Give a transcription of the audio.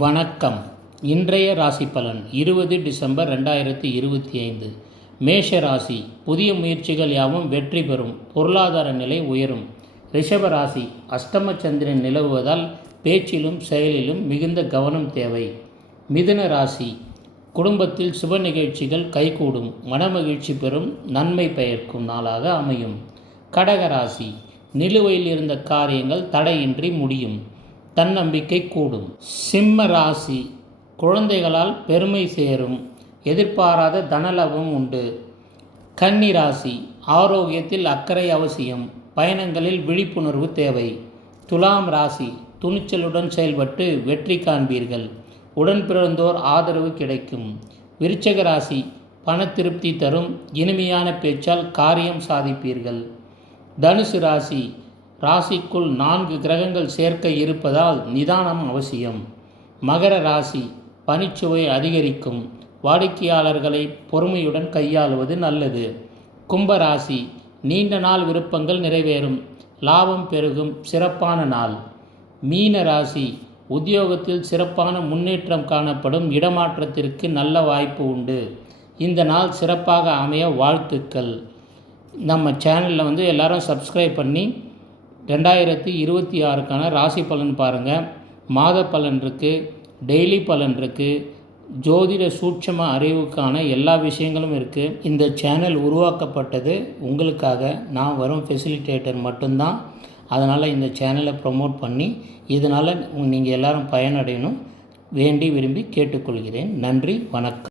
வணக்கம். இன்றைய ராசி பலன் 20 டிசம்பர் 2025. மேஷ ராசி. புதிய முயற்சிகள் யாவும் வெற்றி பெறும். பொருளாதார நிலை உயரும். ரிஷப ராசி. அஷ்டம சந்திரன் நிலவுவதால் பேச்சிலும் செயலிலும் மிகுந்த கவனம் தேவை. மிதுன ராசி. குடும்பத்தில் சுப நிகழ்ச்சிகள் கைகூடும். மனமகிழ்ச்சி பெறும். நன்மை பயக்கும் நாளாக அமையும். கடக ராசி. நிலுவையில் இருந்த காரியங்கள் தடையின்றி முடியும். தன்னம்பிக்கை கூடும். சிம்ம ராசி. குழந்தைகளால் பெருமை சேரும். எதிர்பாராத தனலாபம் உண்டு. கன்னி ராசி. ஆரோக்கியத்தில் அக்கறை அவசியம். பயணங்களில் விழிப்புணர்வு தேவை. துலாம் ராசி. துணிச்சலுடன் செயல்பட்டு வெற்றி காண்பீர்கள். உடன் பிறந்தோர் ஆதரவு கிடைக்கும். விருச்சக ராசி. பண திருப்தி தரும். இனிமையான பேச்சால் காரியம் சாதிப்பீர்கள். தனுசு ராசி. ராசிக்குள் 4 கிரகங்கள் சேர்க்க இருப்பதால் நிதானம் அவசியம். மகர ராசி. பணிச்சுவை அதிகரிக்கும். வாடிக்கையாளர்களை பொறுமையுடன் கையாளுவது நல்லது. கும்பராசி. நீண்ட நாள் விருப்பங்கள் நிறைவேறும். லாபம் பெருகும். சிறப்பான நாள். மீன ராசி. உத்தியோகத்தில் சிறப்பான முன்னேற்றம் காணப்படும். இடமாற்றத்திற்கு நல்ல வாய்ப்பு உண்டு. இந்த நாள் சிறப்பாக அமைய வாழ்த்துக்கள். நம்ம சேனலில் எல்லாரும் சப்ஸ்கிரைப் பண்ணி 2026க்கான ராசி பலன் பாருங்கள். மாத பலன் இருக்குது, டெய்லி பலன் இருக்குது, ஜோதிட சூட்சம அறிவுக்கான எல்லா விஷயங்களும் இருக்குது. இந்த சேனல் உருவாக்கப்பட்டது உங்களுக்காக. நான் வரும் ஃபெசிலிட்டேட்டர் மட்டும்தான். அதனால் இந்த சேனலை ப்ரமோட் பண்ணி இதனால் நீங்கள் எல்லோரும் பயனடையணும் வேண்டி விரும்பி கேட்டுக்கொள்கிறேன். நன்றி, வணக்கம்.